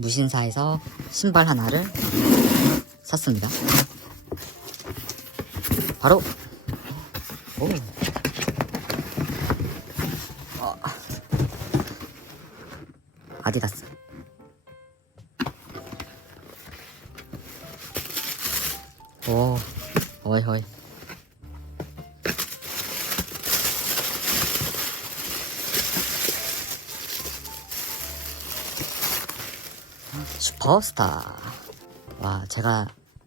무신사에서 신발 하나를 샀습니다. 바로 오. 어. 아디다스. 오, 어이 어이. 슈퍼스타. 와, 제가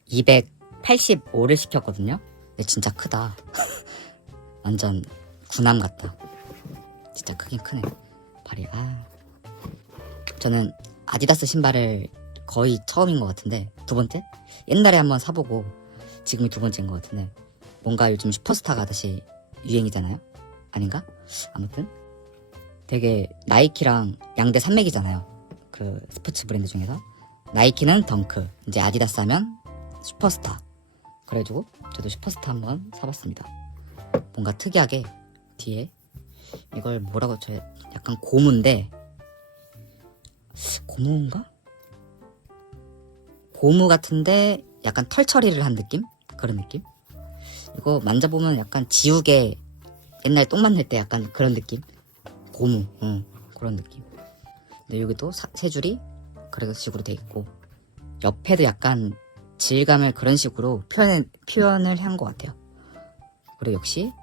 285를 시켰거든요. 근데 진짜 크다. 완전 군함 같다. 진짜 크긴 크네. 발이, 아. 저는 아디다스 신발을 거의 처음인 것 같은데, 두 번째? 옛날에 한번 사보고, 지금이 두 번째인 것 같은데, 뭔가 요즘 슈퍼스타가 다시 유행이잖아요? 아닌가? 아무튼. 되게 나이키랑 양대 산맥이잖아요. 그 스포츠 브랜드 중에서. 나이키는 덩크, 이제 아디다스 하면 슈퍼스타. 그래가지고 저도 슈퍼스타 한번 사봤습니다. 뭔가 특이하게 뒤에 이걸 뭐라고 저 약간 고무인데 고무인가? 고무 같은데 약간 털 처리를 한 느낌? 그런 느낌? 이거 만져보면 약간 지우개 옛날 똥 만들 때 약간 그런 느낌? 고무, 응, 그런 느낌. 근데 여기도 사- 세 줄이 그런 식으로 돼 있고 옆에도 약간 질감을 그런 식으로 표현, 표현을 한 것 같아요. 그리고 역시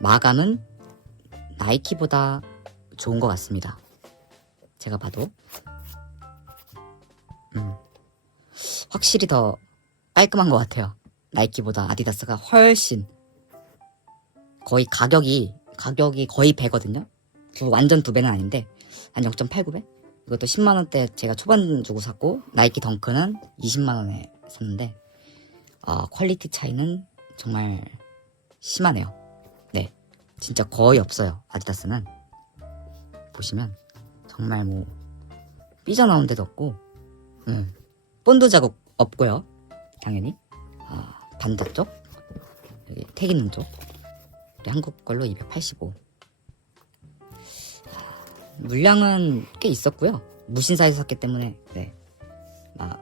마감은 나이키보다 좋은 것 같습니다. 제가 봐도 음, 확실히 더 깔끔한 것 같아요. 나이키보다 아디다스가 훨씬 거의 가격이 가격이 거의 배거든요. 두 완전 두 배는 아닌데 한 0.89배? 이것도 10만 원대 제가 초반 주고 샀고 나이키 덩크는 20만 원에 샀는데 아, 퀄리티 차이는 정말 심하네요. 네, 진짜 거의 없어요. 아디다스는 보시면 정말 뭐 삐져나온 데도 없고, 음, 본드 자국 없고요. 당연히 아, 반다 쪽 여기 택 있는 쪽 한국 걸로 285. 물량은 꽤 있었고요. 무신사에서 샀기 때문에 네. 아,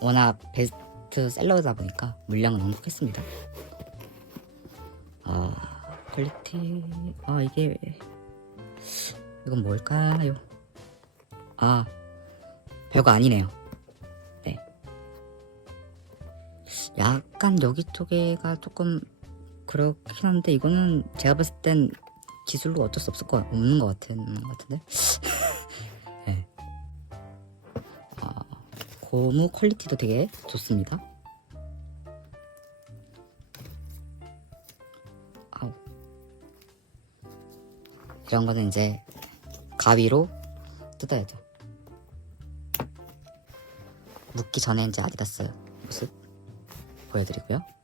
워낙 베스트셀러다 보니까 물량은 넉넉했습니다. 아 퀄리티 아 이게 이건 뭘까요? 아 별거 아니네요. 네. 약간 여기 쪽에가 조금 그렇긴 한데 이거는 제가 봤을 땐 기술로 어쩔 수 없을 것 없는 것 같은 것 같은데. 네. 아, 고무 퀄리티도 되게 좋습니다. 아우. 이런 거는 이제 가위로 뜯어야죠. 묻기 전에 이제 아디다스 모습 보여드리고요.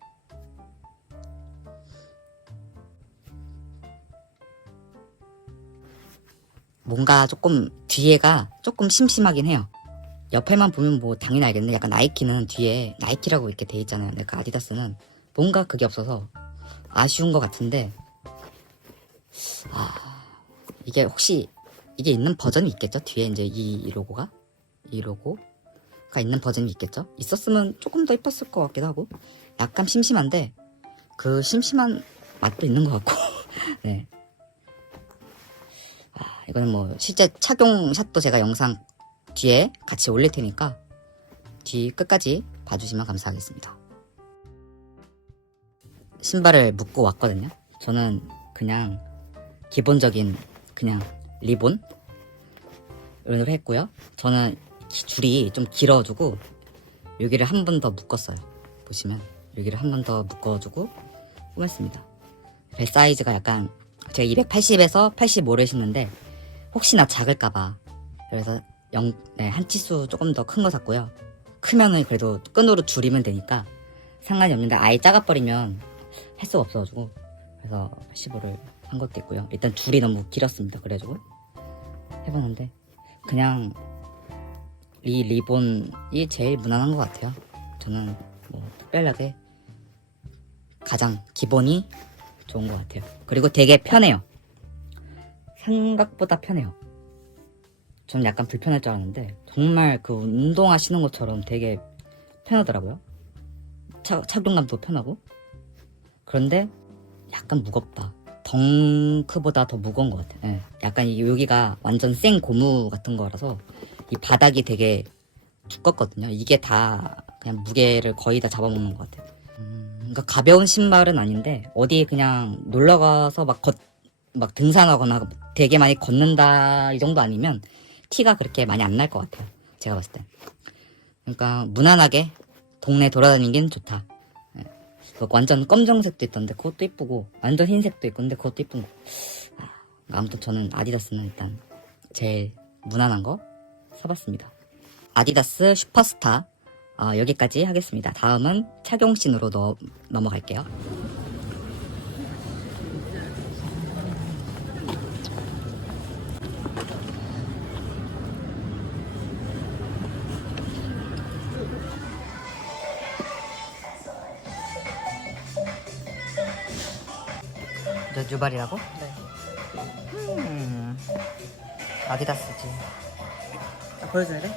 뭔가 조금 뒤에가 조금 심심하긴 해요. 옆에만 보면 뭐 당연히 알겠는데 약간 나이키는 뒤에 나이키라고 이렇게 돼 있잖아요. 근데 그 아디다스는 뭔가 그게 없어서 아쉬운 것 같은데 아 이게 혹시 이게 있는 버전이 있겠죠? 뒤에 이제 이 로고가 이 로고가 있는 버전이 있겠죠? 있었으면 조금 더 이뻤을 것 같기도 하고 약간 심심한데 그 심심한 맛도 있는 것 같고 네 아, 이거는 뭐 실제 착용 샷도 제가 영상 뒤에 같이 올릴 테니까 뒤 끝까지 봐주시면 감사하겠습니다. 신발을 묶고 왔거든요. 저는 그냥 기본적인 그냥 리본 으로 했고요. 저는 기- 줄이 좀 길어가지고 여기를 한 번 더 묶었어요. 보시면 여기를 한 번 더 묶어주고 꾸몄습니다. 배 사이즈가 약간 제가 280에서 85를 신는데 혹시나 작을까봐 그래서 영, 네, 한 치수 조금 더 큰 거 샀고요. 크면은 그래도 끈으로 줄이면 되니까 상관이 없는데 아예 작아버리면 할 수가 없어가지고 그래서 85를 한 것도 있고요. 일단 줄이 너무 길었습니다. 그래가지고 해봤는데 그냥 이 리본이 제일 무난한 것 같아요. 저는 뭐 특별하게 가장 기본이 좋은 것 같아요. 그리고 되게 편해요. 생각보다 편해요. 좀 약간 불편할 줄 알았는데 정말 그 운동하시는 것처럼 되게 편하더라고요. 차, 착용감도 편하고 그런데 약간 무겁다. 덩크보다 더 무거운 것 같아요. 예. 약간 이 여기가 완전 생 고무 같은 거라서 이 바닥이 되게 두껍거든요. 이게 다 그냥 무게를 거의 다 잡아먹는 것 같아요. 음, 그러니까 가벼운 신발은 아닌데 어디 그냥 놀러 가서 막 걷, 막 등산하거나 되게 많이 걷는다 이 정도 아니면 티가 그렇게 많이 안 날 것 같아요. 제가 봤을 때. 그러니까 무난하게 동네 돌아다니긴 좋다. 예. 그 완전 검정색도 있던데 그것도 이쁘고 완전 흰색도 있고 근데 그것도 이쁜 거. 아, 아무튼 저는 아디다스는 일단 제일 무난한 거 사봤습니다. 아디다스 슈퍼스타 어, 여기까지 하겠습니다. 다음은 착용신으로 넣, 넘어갈게요. 너 뉴발이라고? 네. 음, 아디다스지. 아, 보여줘야 돼?